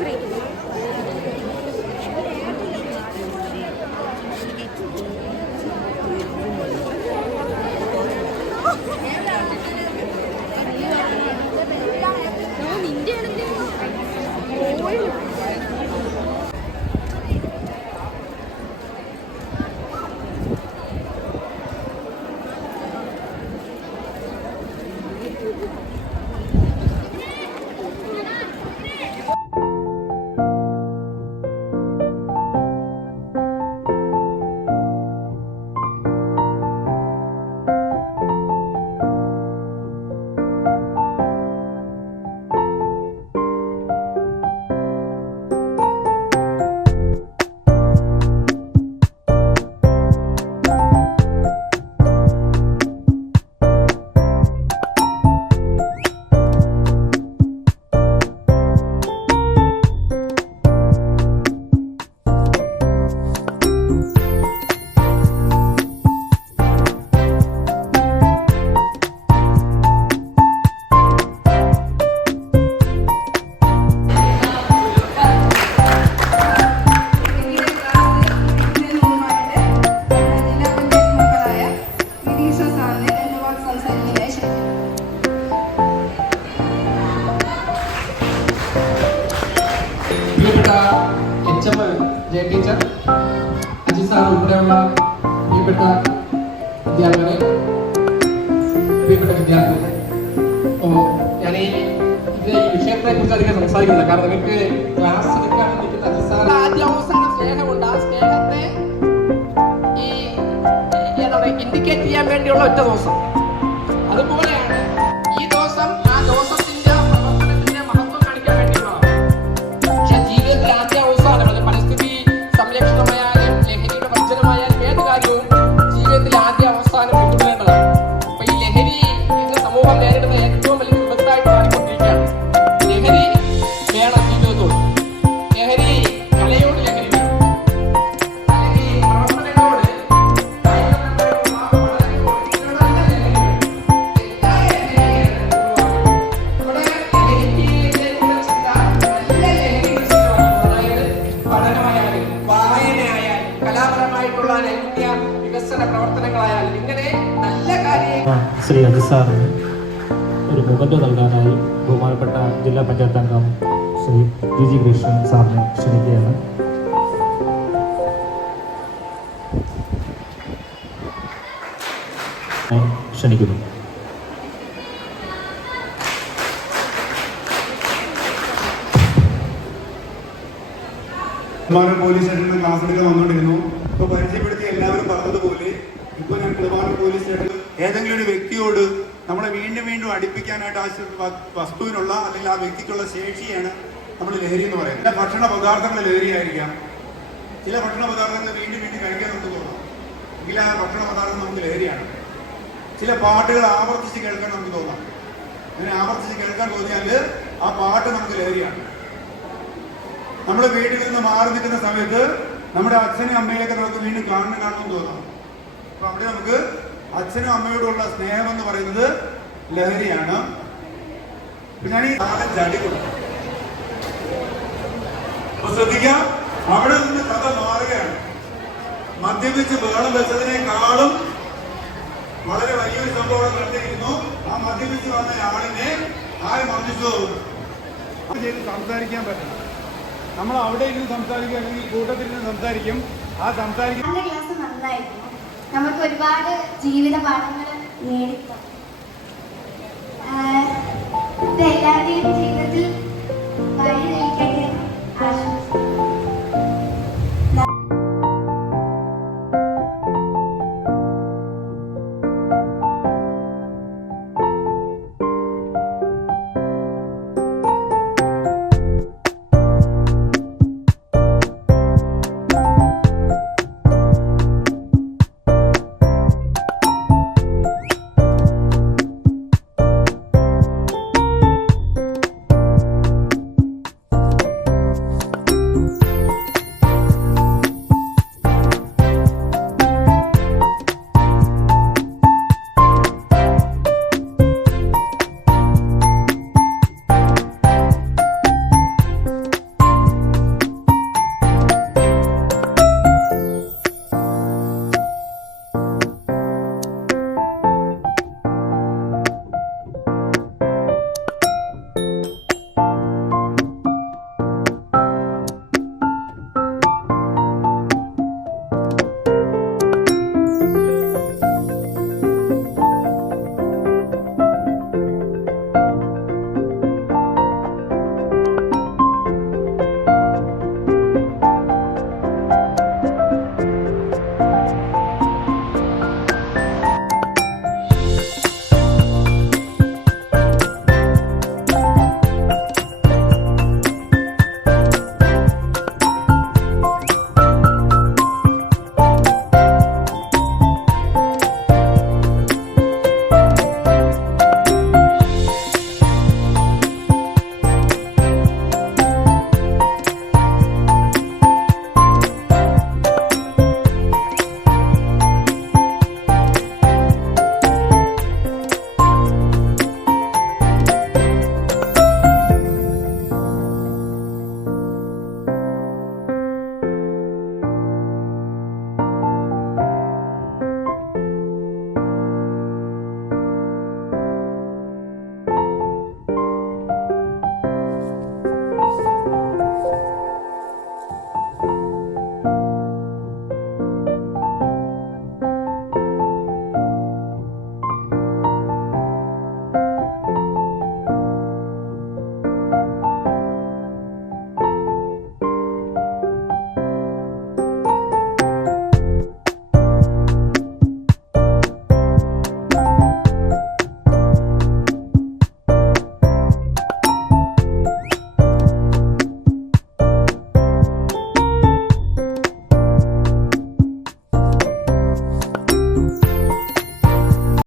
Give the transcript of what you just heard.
Shri Jaya teacher, Ajith sir ഉൾപ്പെടെയുള്ള പ്രിയപ്പെട്ട അധ്യാപകരെ, പ്രിയപ്പെട്ട വിദ്യാർത്ഥികൾ, ഞാൻ ഈ വിഷയത്തെ കുറിച്ച് അധികം സംസാരിക്കുന്നില്ല. കാരണം നിങ്ങൾക്ക് ക്ലാസ് എടുക്കാൻ വേണ്ടിയിട്ട് അജിത് സാർ ആദ്യ അവസാന സ്നേഹമുണ്ട്. ആ സ്നേഹത്തെ ഇൻഡിക്കേറ്റ് ചെയ്യാൻ വേണ്ടിയുള്ള ഒറ്റ ദിവസം. അതുപോലെയാണ് ഈ ദിവസം ആ ദിവസത്തിന്റെ പ്രവർത്തനത്തിന്റെ മഹത്വം കാണിക്കാൻ വേണ്ടിയുള്ളതാണ്. പക്ഷെ ജീവിതത്തിൽ ആദ്യ അവസാനം പരിസ്ഥിതി സംരക്ഷണമായാലും ലഹരിയുടെ വർജനമായാലും ഏത് കാര്യവും ജീവിതത്തിൽ ആദ്യ അവസാനം പിന്തുടരേണ്ടതാണ്. അപ്പൊ ഈ ലഹരി ഇന്ന് സമൂഹം നേരിടുന്ന ഏറ്റവും വലിയ വിപത്തായിട്ട് മാറിക്കൊണ്ടിരിക്കുകയാണ്. ലഹരി വേണം ജീവിതത്തോട്, ലഹരി കലയോട് ലഹരി വേണം, ലഹരി പ്രവർത്തനങ്ങളോട് വികസന പ്രവർത്തനങ്ങളായാലും ഇങ്ങനെ നല്ല കാര്യങ്ങൾ ശ്രീ അജിത് സാറിന് ഒരു മൊമെൻ്റോ നൽകാനായി ബഹുമാനപ്പെട്ട ജില്ലാ പഞ്ചായത്ത് അംഗം ശ്രീ ജി കൃഷ്ണൻ സാറിനെ ക്ഷണിക്കുകയാണ്. ക്ഷണിക്കുന്നു. പോലീസ് സ്റ്റേഷനിൽ ക്ലാസ്സിലൊക്കെ വന്നുകൊണ്ടിരുന്നു. ഇപ്പൊ പരിചയപ്പെടുത്തി എല്ലാവരും പറഞ്ഞതുപോലെ ഇപ്പൊ ഞാൻ കുളവാനം പോലീസ് സ്റ്റേഷനിൽ ഏതെങ്കിലും ഒരു വ്യക്തിയോട് നമ്മളെ വീണ്ടും വീണ്ടും അടുപ്പിക്കാനായിട്ട് ആ വസ്തുവിനുള്ള അല്ലെങ്കിൽ ആ വ്യക്തിക്കുള്ള ശേഷിയാണ് നമ്മൾ ലഹരി എന്ന് പറയുന്നത്. ചില ഭക്ഷണ പദാർത്ഥങ്ങൾ ലഹരിയായിരിക്കാം. ചില ഭക്ഷണ പദാർത്ഥങ്ങൾ വീണ്ടും വീണ്ടും കഴിക്കാൻ നമുക്ക് തോന്നാം, എങ്കിൽ ആ ഭക്ഷണ പദാർത്ഥം നമുക്ക് ലഹരിയാണ്. ചില പാട്ടുകൾ ആവർത്തിച്ച് കേൾക്കാൻ നമുക്ക് തോന്നാം. അങ്ങനെ ആവർത്തിച്ച് കേൾക്കാൻ തോന്നിയാൽ ആ പാട്ട് നമുക്ക് ലഹരിയാണ്. നമ്മുടെ വീട്ടിൽ നിന്ന് മാറി നിൽക്കുന്ന സമയത്ത് നമ്മുടെ അച്ഛനും അമ്മയൊക്കെ നമുക്ക് വീണ്ടും കാണണമെന്ന് തോന്നാം. അപ്പൊ അവിടെ നമുക്ക് അച്ഛനും അമ്മയോടുള്ള സ്നേഹം എന്ന് പറയുന്നത് ലഹരിയാണ്. ഞാൻ ഈ ചടി കൊടുക്കും. അപ്പൊ ശ്രദ്ധിക്കാം, അവിടെ നിന്ന് കഥ മാറുകയാണ്. മദ്യപിച്ച് ബഹളം വെച്ചതിനേക്കാളും വളരെ വലിയൊരു സംഭവം നടത്തിയിരുന്നു. ആ മദ്യപിച്ച് വന്ന ആളിനെ ആര് മർദ്ദിച്ചു സംസാരിക്കാൻ പറ്റണം. നമ്മൾ അവിടെ ഇരുന്ന് സംസാരിക്കും, അല്ലെങ്കിൽ കൂട്ടത്തിൽ ഇരുന്ന് സംസാരിക്കും. ആ സംസാരിക്കും. ക്ലാസ് നന്നായിരുന്നു. നമുക്ക് ഒരുപാട് ജീവിത പാഠങ്ങൾ നേടിത്തന്നു.